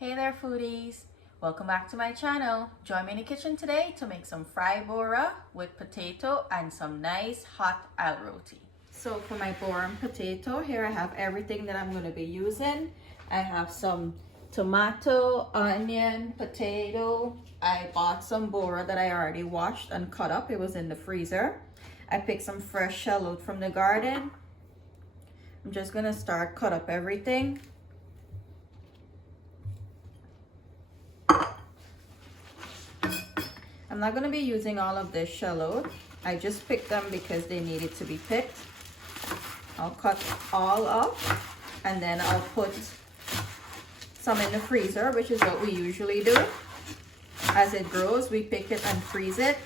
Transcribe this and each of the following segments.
Hey there foodies, welcome back to my channel. Join me in the kitchen today to make some fried Bora with potato and some nice hot Oil Roti. So for my Bora and potato, here I have everything that I'm going to be using. I have some tomato, onion, potato. I bought some Bora that I already washed and cut up. It was in the freezer. I picked some fresh shallot from the garden. I'm just going to start cut up everything. I'm not going to be using all of this shallot. I just picked them because they needed to be picked. I'll cut all up and then I'll put some in the freezer, which is what we usually do. As it grows, we pick it and freeze it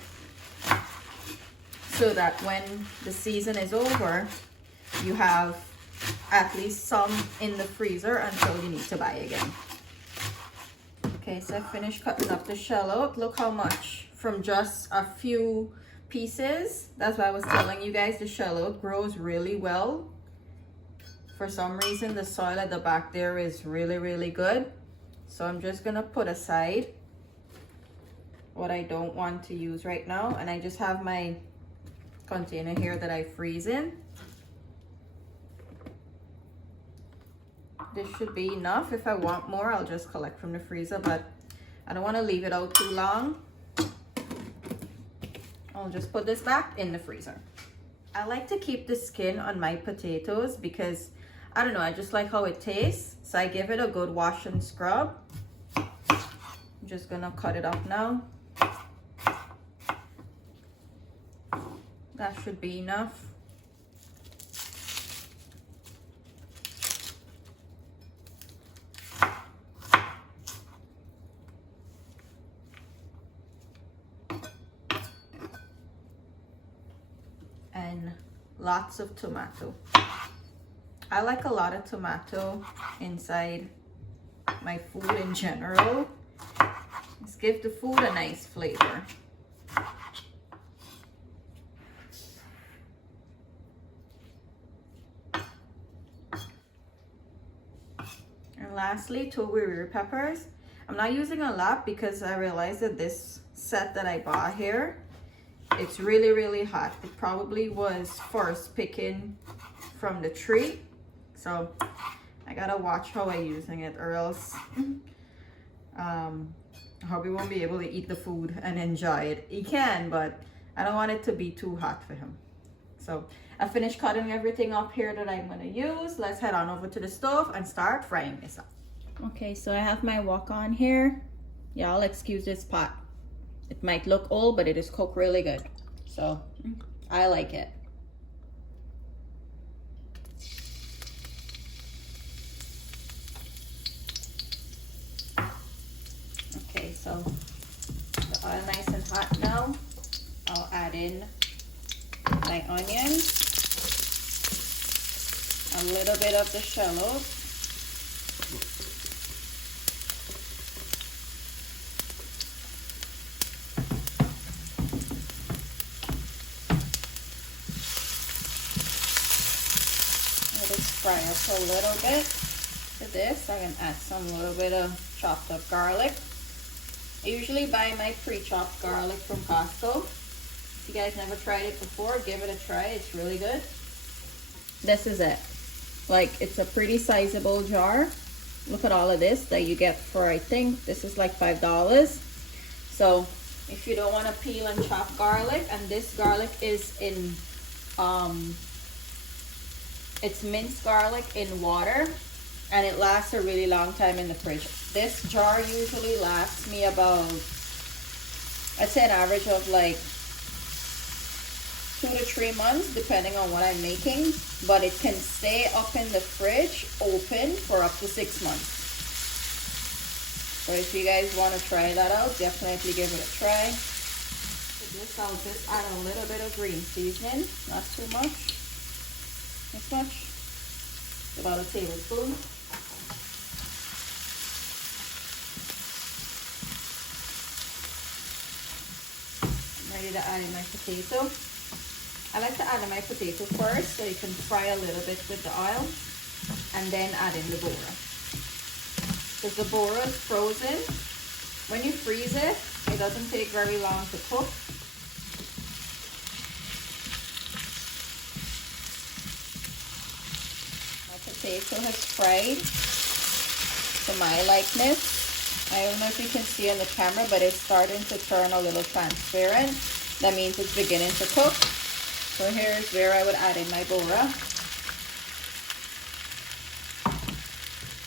so that when the season is over, you have at least some in the freezer until you need to buy again. Okay, so I finished cutting up the shallot. Look how much. From just a few pieces. That's why I was telling you guys the shallot grows really well. For some reason the soil at the back there is really good. So I'm just gonna put aside what I don't want to use right now, and I just have my container here that I freeze in. This should be enough. If I want more, I'll just collect from the freezer, but I don't want to leave it out too long. I'll just put this back in the freezer. I like to keep the skin on my potatoes because, I don't know, I just like how it tastes. So I give it a good wash and scrub. I'm just gonna cut it up now. That should be enough. And lots of tomato. I like a lot of tomato inside my food in general. Let's give the food a nice flavor. And lastly, 2 wiri peppers. I'm not using a lot because I realized that this set that I bought here, it's really hot. It probably was first picking from the tree, so I gotta watch how I'm using it, or else hubby won't be able to eat the food and enjoy it. He can, but I don't want it to be too hot for him. So I finished cutting everything up here that I'm gonna use. Let's head on over to the stove and start frying this up. Okay, so I have my wok on here. Y'all excuse this pot. It might look old, but it is cooked really good. So I like it. Okay, so the oil nice and hot now. I'll add in my onion, a little bit of the shallot, fry up a little bit. To this, I can add some little bit of chopped up garlic. I usually buy my pre-chopped garlic from Costco. If you guys never tried it before, give it a try. It's really good. This is it. Like, it's a pretty sizable jar. Look at all of this that you get for, I think this is like $5. So if you don't want to peel and chop garlic, and this garlic is in it's minced garlic in water, and it lasts a really long time in the fridge. This jar usually lasts me about, I'd say an average of like 2 to 3 months, depending on what I'm making, but it can stay up in the fridge open for up to 6 months. So if you guys want to try that out, definitely give it a try. For this, I'll just add a little bit of green seasoning, not too much. This much, about a tablespoon. I'm ready to add in my potato. I like to add in my potato first so you can fry a little bit with the oil, and then add in the Bora. because the Bora is frozen. When you freeze it, it doesn't take very long to cook. My potato has fried to my likeness. I don't know if you can see on the camera, but it's starting to turn a little transparent. That means it's beginning to cook. So here's where I would add in my Bora.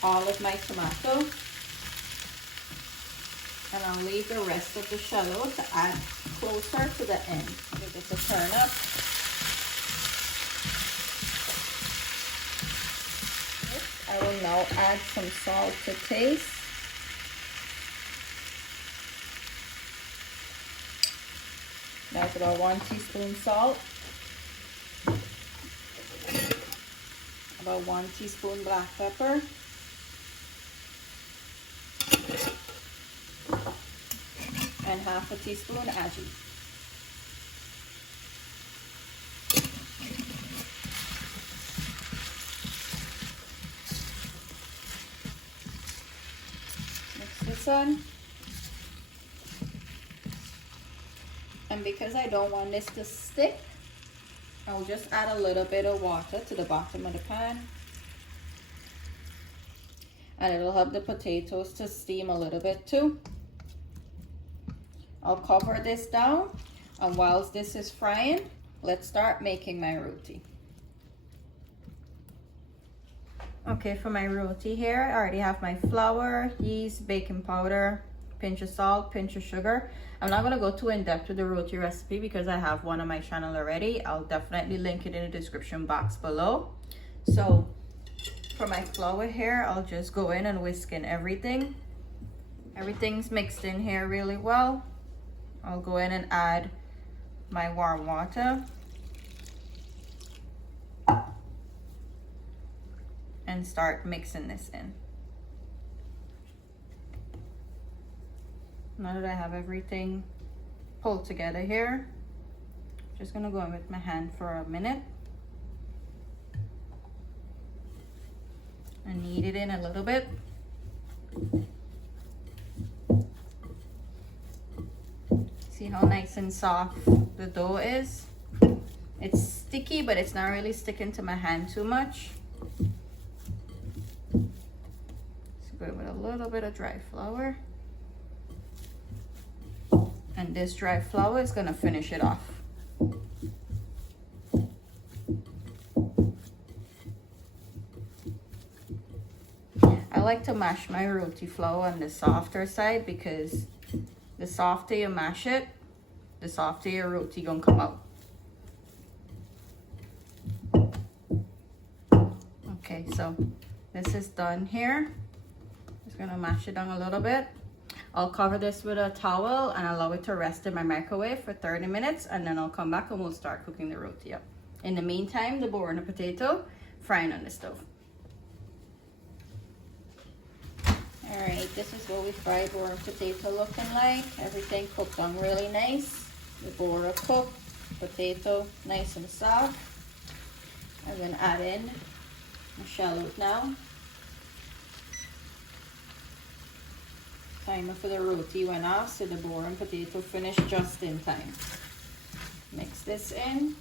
All of my tomato. And I'll leave the rest of the shallot to add closer to the end. Give it a turn up. I will now add some salt to taste. That's about 1 teaspoon salt. About 1 teaspoon black pepper. And half a teaspoon Ajee. Mix this in. And because I don't want this to stick, I'll just add a little bit of water to the bottom of the pan. And it'll help the potatoes to steam a little bit too. I'll cover this down, and whilst this is frying, let's start making my roti. Okay, for my roti here, I already have my flour, yeast, baking powder, pinch of salt, pinch of sugar. I'm not gonna go too in depth with the roti recipe because I have one on my channel already. I'll definitely link it in the description box below. So for my flour here, I'll just go in and whisk in everything. Everything's mixed in here really well. I'll go in and add my warm water and start mixing this in. Now that I have everything pulled together here, just gonna go in with my hand for a minute and knead it in a little bit. See how nice and soft the dough is? It's sticky, but it's not really sticking to my hand too much. So go with a little bit of dry flour. And this dry flour is gonna finish it off. I like to mash my roti flour on the softer side because the softer you mash it, the softer your roti gonna come out. Okay, so this is done here. Just gonna mash it down a little bit. I'll cover this with a towel and allow it to rest in my microwave for 30 minutes, and then I'll come back and we'll start cooking the roti up. In the meantime, the Bora and the potato frying on the stove. All right, this is what we fried Bora and potato looking like. Everything cooked on really nice. The Bora cooked, potato nice and soft. I'm gonna add in the shallot now. Timer for the roti went off, so the Bora and potato finished just in time. Mix this in.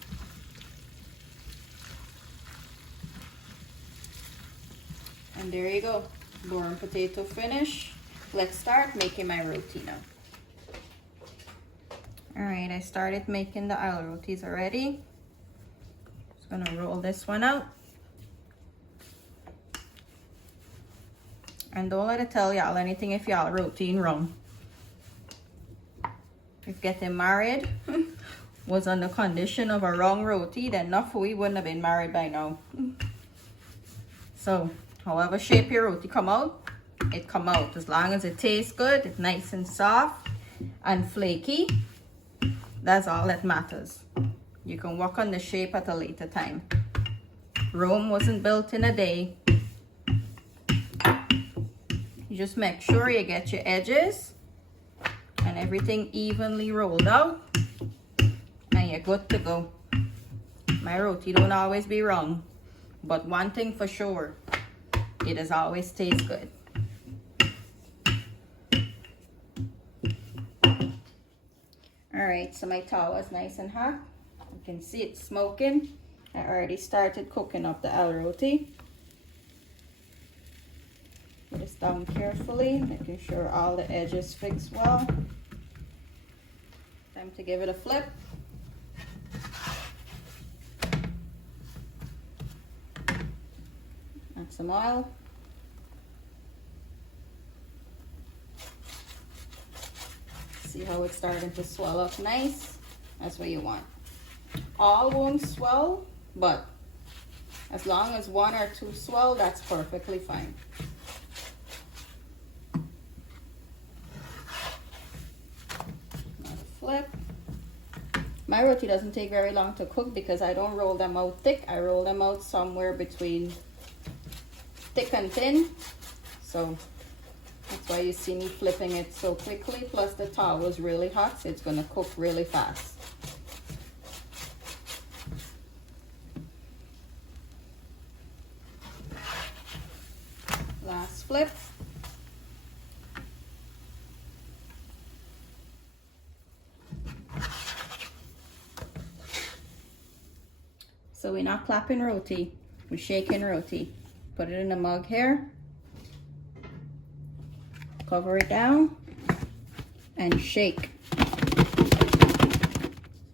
And there you go. Bora and potato finish. Let's start making my roti now. Alright, I started making the oil rotis already. Just gonna roll this one out. And don't let it tell y'all anything if y'all routine wrong. If getting married was on the condition of a wrong roti, then enough we wouldn't have been married by now. So however shape your roti come out, it come out. As long as it tastes good, it's nice and soft and flaky, that's all that matters. You can work on the shape at a later time. Rome wasn't built in a day. You just make sure you get your edges and everything evenly rolled out, and you're good to go. My roti don't always be wrong, but one thing for sure, it does always taste good. Alright, so my tawa is nice and hot. You can see it's smoking. I already started cooking up the oil roti. Put this down carefully, making sure all the edges fix well. Time to give it a flip. Add some oil. See how it's starting to swell up nice? That's what you want. All won't swell, but as long as one or two swell, that's perfectly fine. Another flip. My roti doesn't take very long to cook because I don't roll them out thick. I roll them out somewhere between thick and thin. So that's why you see me flipping it so quickly. Plus the tawa is really hot, so it's going to cook really fast. Last flip. So we're not clapping roti, we're shaking roti. Put it in a mug here. Cover it down and shake.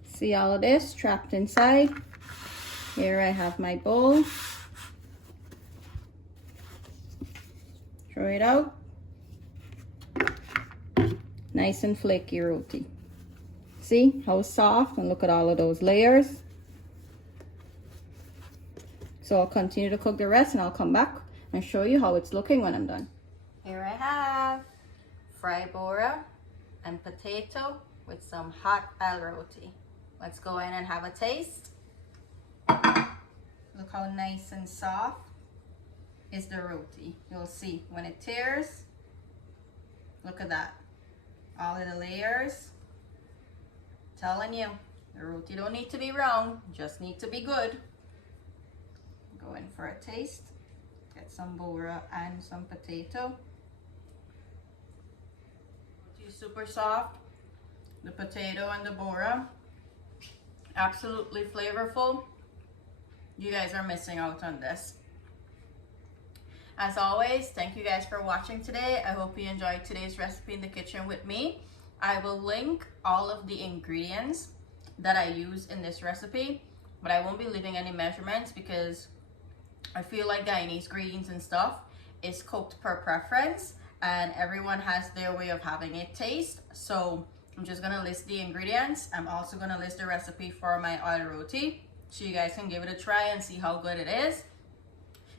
See all of this trapped inside? Here I have my bowl. Throw it out. Nice and flaky roti. See how soft, and look at all of those layers. So I'll continue to cook the rest and I'll come back and show you how it's looking when I'm done. Here I have fried Bora and potato with some hot oil roti. Let's go in and have a taste. Look how nice and soft is the roti. You'll see when it tears. Look at that. All of the layers. Telling you, the roti don't need to be round, just need to be good. Go in for a taste. Get some Bora and some potato. Roti's super soft. The potato and the Bora, absolutely flavorful. You guys are missing out on this. As always, thank you guys for watching today. I hope you enjoyed today's recipe in the kitchen with me. I will link all of the ingredients that I use in this recipe, but I won't be leaving any measurements because I feel like Guyanese greens and stuff is cooked per preference and everyone has their way of having it taste. So I'm just gonna list the ingredients. I'm also gonna list the recipe for my oil roti so you guys can give it a try and see how good it is.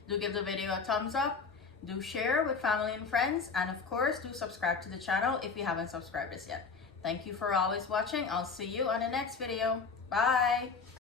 Do give the video a thumbs up, do share with family and friends, and of course do subscribe to the channel if you haven't subscribed us yet. Thank you for always watching. I'll see you on the next video. Bye.